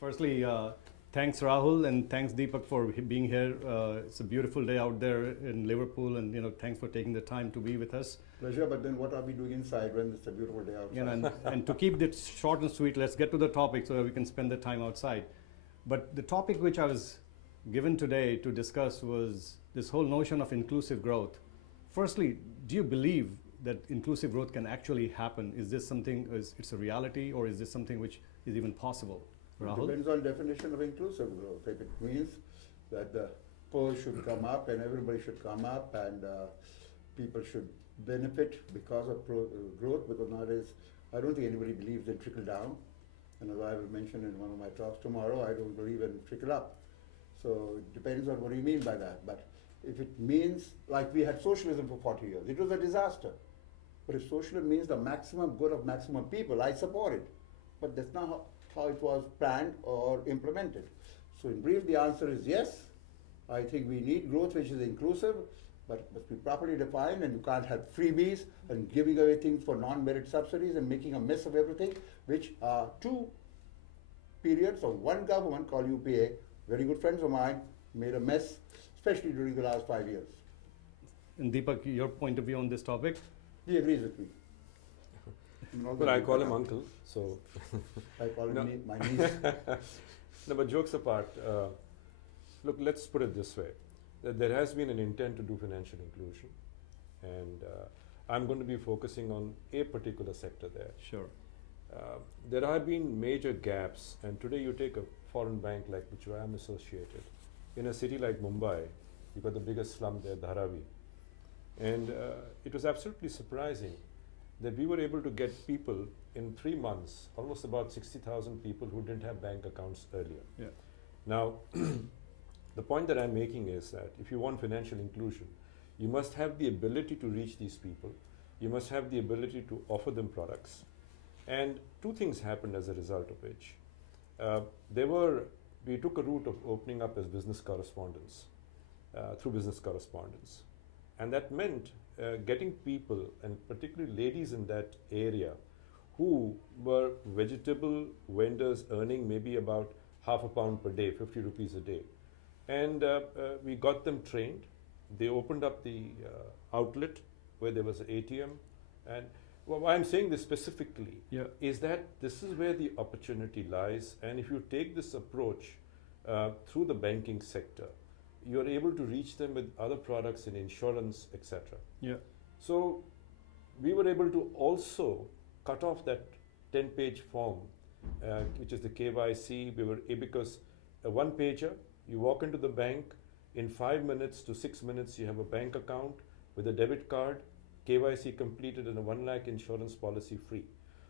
Firstly, thanks Rahul and thanks Deepak for being here. It's a beautiful day out there in Liverpool, and thanks for taking the time to be with us. Pleasure, but then what are we doing inside when it's a beautiful day outside? And to keep it short and sweet, let's get to the topic so that we can spend the time outside. But the topic which I was given today to discuss was this whole notion of inclusive growth. Firstly, do you believe that inclusive growth can actually happen? Is this something, it's a reality, or is this something which is even possible? Rahul? It depends on definition of inclusive growth. If it means that the poor should come up and everybody should come up and people should benefit because of growth, because nowadays I don't think anybody believes in trickle down. And as I will mention in one of my talks tomorrow, I don't believe in trickle up. So it depends on what you mean by that. But if it means, like we had socialism for 40 years, it was a disaster. But if socialism means the maximum good of maximum people, I support it. But that's not how it was planned or implemented. So in brief, the answer is yes. I think we need growth which is inclusive, but must be properly defined, and you can't have freebies and giving away things for non-merit subsidies and making a mess of everything, which are two periods of one government called UPA, very good friends of mine, made a mess, especially during the last 5 years. And Deepak, your point of view on this topic? He agrees with me. Well, I call him uncle, so. I call him my niece. No, but jokes apart, look, let's put it this way. There has been an intent to do financial inclusion, and I'm going to be focusing on a particular sector there. Sure. There have been major gaps, and today you take a foreign bank like which I am associated. In a city like Mumbai, you've got the biggest slum there, Dharavi. And it was absolutely surprising that we were able to get people in 3 months, almost about 60,000 people who didn't have bank accounts earlier. Yeah. Now, the point that I'm making is that if you want financial inclusion, you must have the ability to reach these people. You must have the ability to offer them products. And two things happened as a result of which. We took a route of opening up as business correspondents, through business correspondence. And that meant getting people, and particularly ladies in that area, who were vegetable vendors earning maybe about £0.5 per day, 50 rupees a day. And we got them trained. They opened up the outlet where there was an ATM. And why I'm saying this specifically is that this is where the opportunity lies. And if you take this approach through the banking sector, you're able to reach them with other products in insurance, etc. Yeah. So we were able to also cut off that 10-page form, which is the KYC. Because a one-pager, you walk into the bank, in 5 minutes to 6 minutes, you have a bank account with a debit card, KYC completed, and a 1 lakh insurance policy free.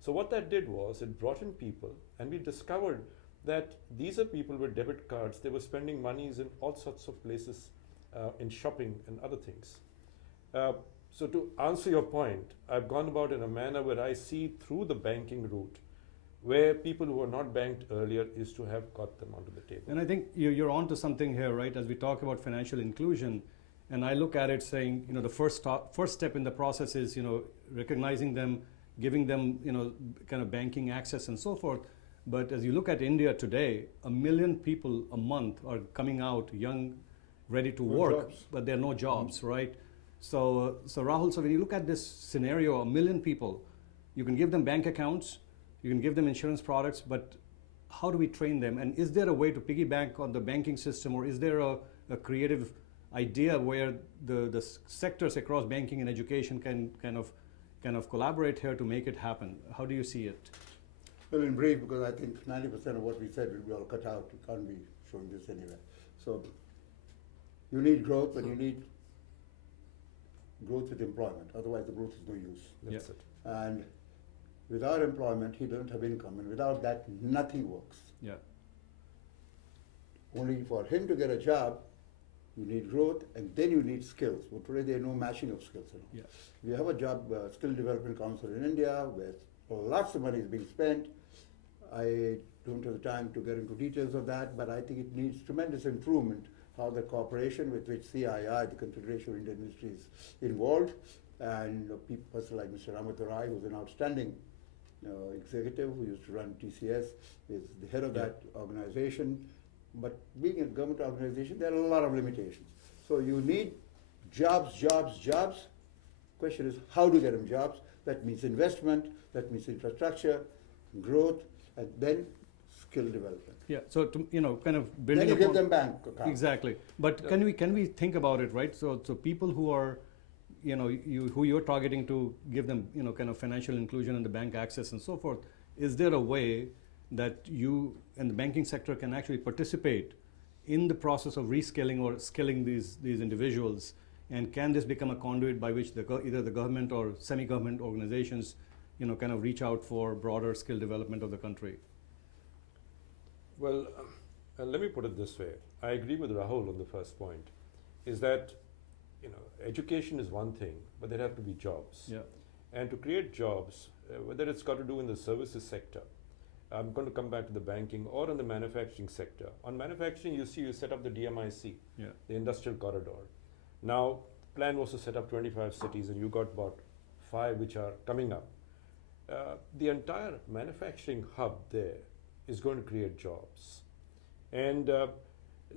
So what that did was it brought in people, and we discovered that these are people with debit cards. They were spending monies in all sorts of places, in shopping and other things. So to answer your point, I've gone about in a manner where I see through the banking route where people who were not banked earlier is to have got them onto the table. And I think you're on to something here, right? As we talk about financial inclusion, and I look at it saying, the first step in the process is, recognizing them, giving them, kind of banking access and so forth. But as you look at India today, 1 million people a month are coming out young, ready to work, but there are no jobs, right? So Rahul, so when you look at this scenario, 1 million people, you can give them bank accounts, you can give them insurance products, but how do we train them? And is there a way to piggyback on the banking system, or is there a creative idea where the sectors across banking and education can kind of collaborate here to make it happen? How do you see it? Well, in brief, because I think 90% of what we said will be all cut out. We can't be showing this anywhere. So you need growth, but you need growth with employment. Otherwise, the growth is no use. That's it. And without employment, he doesn't have income. And without that, nothing works. Yeah. Only for him to get a job, you need growth, and then you need skills. But today, there is no matching of skills. Yeah. We have a job skill development council in India where lots of money is being spent. I don't have the time to get into details of that, but I think it needs tremendous improvement how the cooperation with which CII, the Confederation of Indian Industry, is involved, and a person like Mr. Rai, who's an outstanding executive who used to run TCS, is the head of Yeah. that organization. But being a government organization, there are a lot of limitations. So you need jobs, jobs, jobs. Question is, how do you get them jobs? That means investment, that means infrastructure, growth, and then skill development. Yeah, so to, kind of Then building you give upon them bank accounts. exactly. But can we think about it, right? So people who are, who you're targeting to give them, kind of financial inclusion and the bank access and so forth. Is there a way that you and the banking sector can actually participate in the process of reskilling or skilling these individuals? And can this become a conduit by which either the government or semi-government organizations, kind of reach out for broader skill development of the country? Well, let me put it this way. I agree with Rahul on the first point, is that education is one thing, but there have to be jobs. Yeah. And to create jobs, whether it's got to do in the services sector, I'm going to come back to the banking or in the manufacturing sector. On manufacturing, you set up the DMIC, the industrial corridor. Now, plan was to set up 25 cities, and you got about 5 which are coming up. The entire manufacturing hub there is going to create jobs. And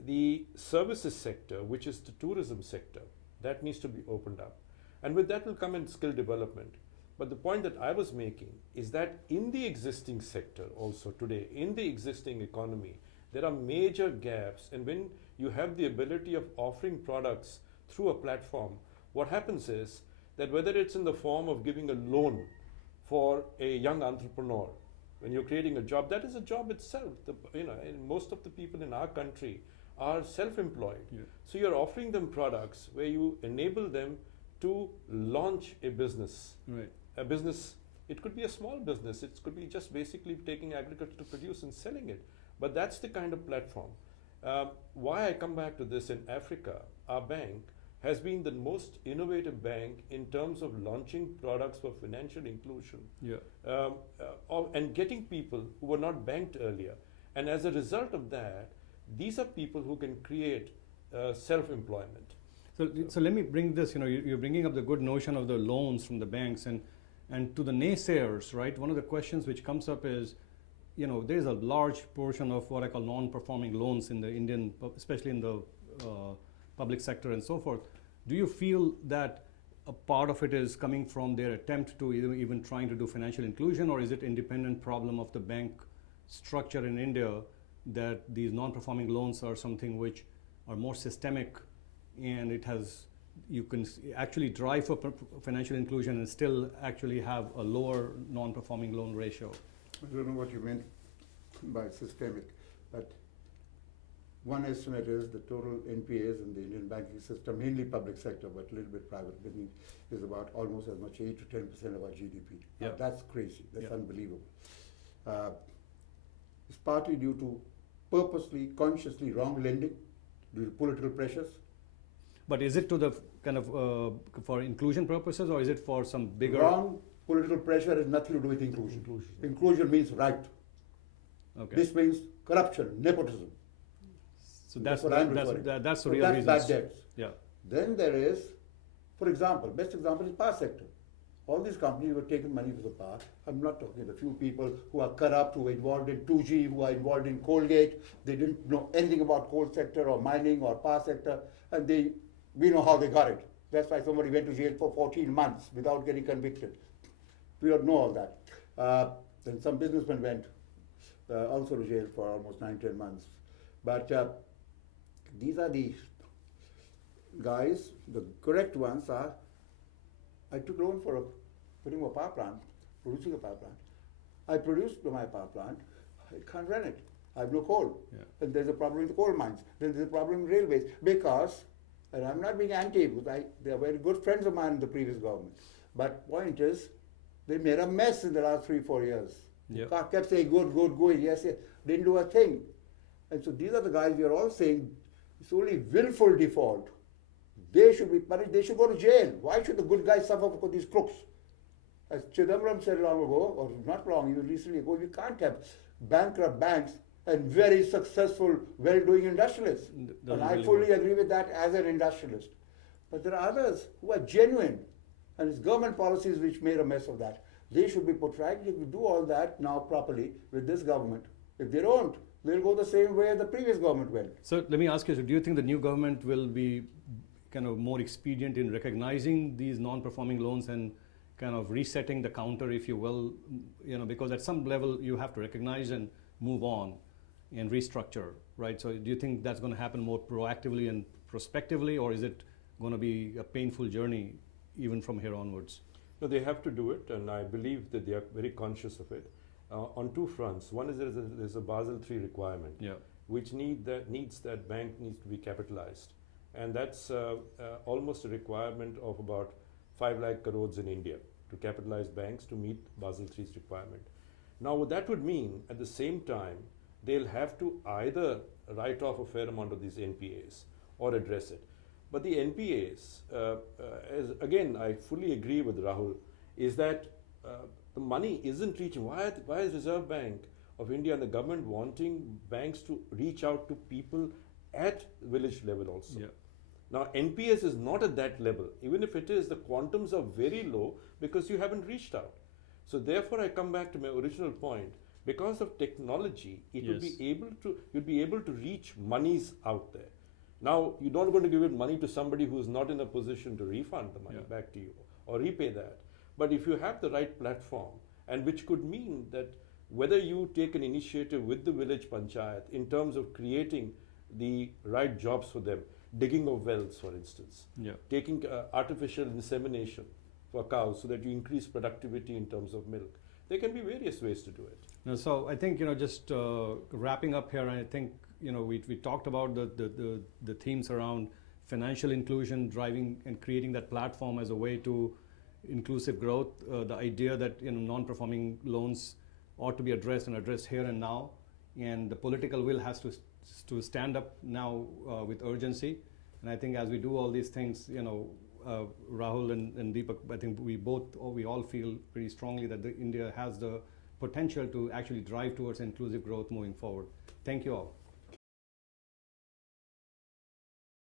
the services sector, which is the tourism sector, that needs to be opened up. And with that will come in skill development. But the point that I was making is that in the existing sector also today, in the existing economy, there are major gaps. And when you have the ability of offering products through a platform, what happens is that whether it's in the form of giving a loan for a young entrepreneur, when you're creating a job, that is a job itself. And most of the people in our country are self-employed. Yeah. So you're offering them products where you enable them to launch a business. Right. A business, it could be a small business, it could be just basically taking agriculture to produce and selling it. But that's the kind of platform. Why I come back to this, in Africa, our bank has been the most innovative bank in terms of launching products for financial inclusion. Yeah. And getting people who were not banked earlier. And as a result of that, these are people who can create self-employment. So let me bring this, you're bringing up the good notion of the loans from the banks, and to the naysayers, right? One of the questions which comes up is, there's a large portion of what I call non-performing loans in the Indian, especially in the public sector and so forth. Do you feel that a part of it is coming from their attempt to even trying to do financial inclusion, or is it independent problem of the bank structure in India that these non-performing loans are something which are more systemic, and you can actually drive for financial inclusion and still actually have a lower non-performing loan ratio? I don't know what you meant by systemic, but one estimate is the total NPAs in the Indian banking system, mainly public sector, but a little bit private, is about almost as much 8 to 10% of our GDP. Yeah. That's crazy. That's Yeah. unbelievable. It's partly due to purposely, consciously wrong lending due to political pressures. But is it to the kind of for inclusion purposes, or is it for some bigger? Wrong political pressure has nothing to do with inclusion. Inclusion means right. Okay. This means corruption, nepotism. So that's what I'm that's referring. that's the So real that's reason. bad debts. Yeah. Then there is, for example, best example is power sector. All these companies were taking money for the power. I'm not talking the few people who are corrupt, who are involved in 2G, who are involved in Colgate. They didn't know anything about coal sector or mining or power sector, and we know how they got it. That's why somebody went to jail for 14 months without getting convicted. We don't know all that. Then some businessmen went also to jail for almost 9-10 months. But these are the guys, the correct ones are, I took loan for putting a power plant, producing a power plant. I produced my power plant, I can't run it. I have no coal. Yeah. And there's a problem in the coal mines. Then there's a problem in railways because, and I'm not being anti, because they are very good friends of mine in the previous government. But point is, they made a mess in the last 3-4 years. Yeah. Kept saying good, yes, didn't do a thing. And so these are the guys we are all saying, it's only willful default. They should be punished, they should go to jail. Why should the good guys suffer for these crooks? As Chidambaram said long ago, or not long, even recently ago, you can't have bankrupt banks and very successful, well-doing industrialists. And I fully agree with that as an industrialist. But there are others who are genuine, and it's government policies which made a mess of that. They should be put right. If you do all that now properly with this government, if they don't, they'll go the same way the previous government went. So let me ask you, so do you think the new government will be kind of more expedient in recognizing these non-performing loans and kind of resetting the counter, if you will, because at some level you have to recognize and move on and restructure, right? So do you think that's going to happen more proactively and prospectively, or is it going to be a painful journey even from here onwards? No, they have to do it, and I believe that they are very conscious of it. On two fronts. One is there's a Basel III requirement, which needs that bank needs to be capitalized. And that's almost a requirement of about 5 lakh crores in India to capitalize banks to meet Basel III's requirement. Now, what that would mean, at the same time, they'll have to either write off a fair amount of these NPAs or address it. But the NPAs, again, I fully agree with Rahul, is that the money isn't reaching. Why is Reserve Bank of India and the government wanting banks to reach out to people at village level also? Yeah. Now, NPS is not at that level. Even if it is, the quantums are very low because you haven't reached out. So therefore, I come back to my original point. Because of technology, you'd be able to reach monies out there. Now, you're not going to give it money to somebody who's not in a position to refund the money back to you or repay that. But if you have the right platform, and which could mean that whether you take an initiative with the village panchayat in terms of creating the right jobs for them, digging of wells, for instance, taking artificial insemination for cows so that you increase productivity in terms of milk. There can be various ways to do it. Now, so I think, just wrapping up here, I think, we talked about the themes around financial inclusion, driving and creating that platform as a way to inclusive growth, the idea that non-performing loans ought to be addressed here and now, and the political will has to stand up now with urgency. And I think as we do all these things, Rahul and Deepak, I think we all feel pretty strongly that India has the potential to actually drive towards inclusive growth moving forward. Thank you all.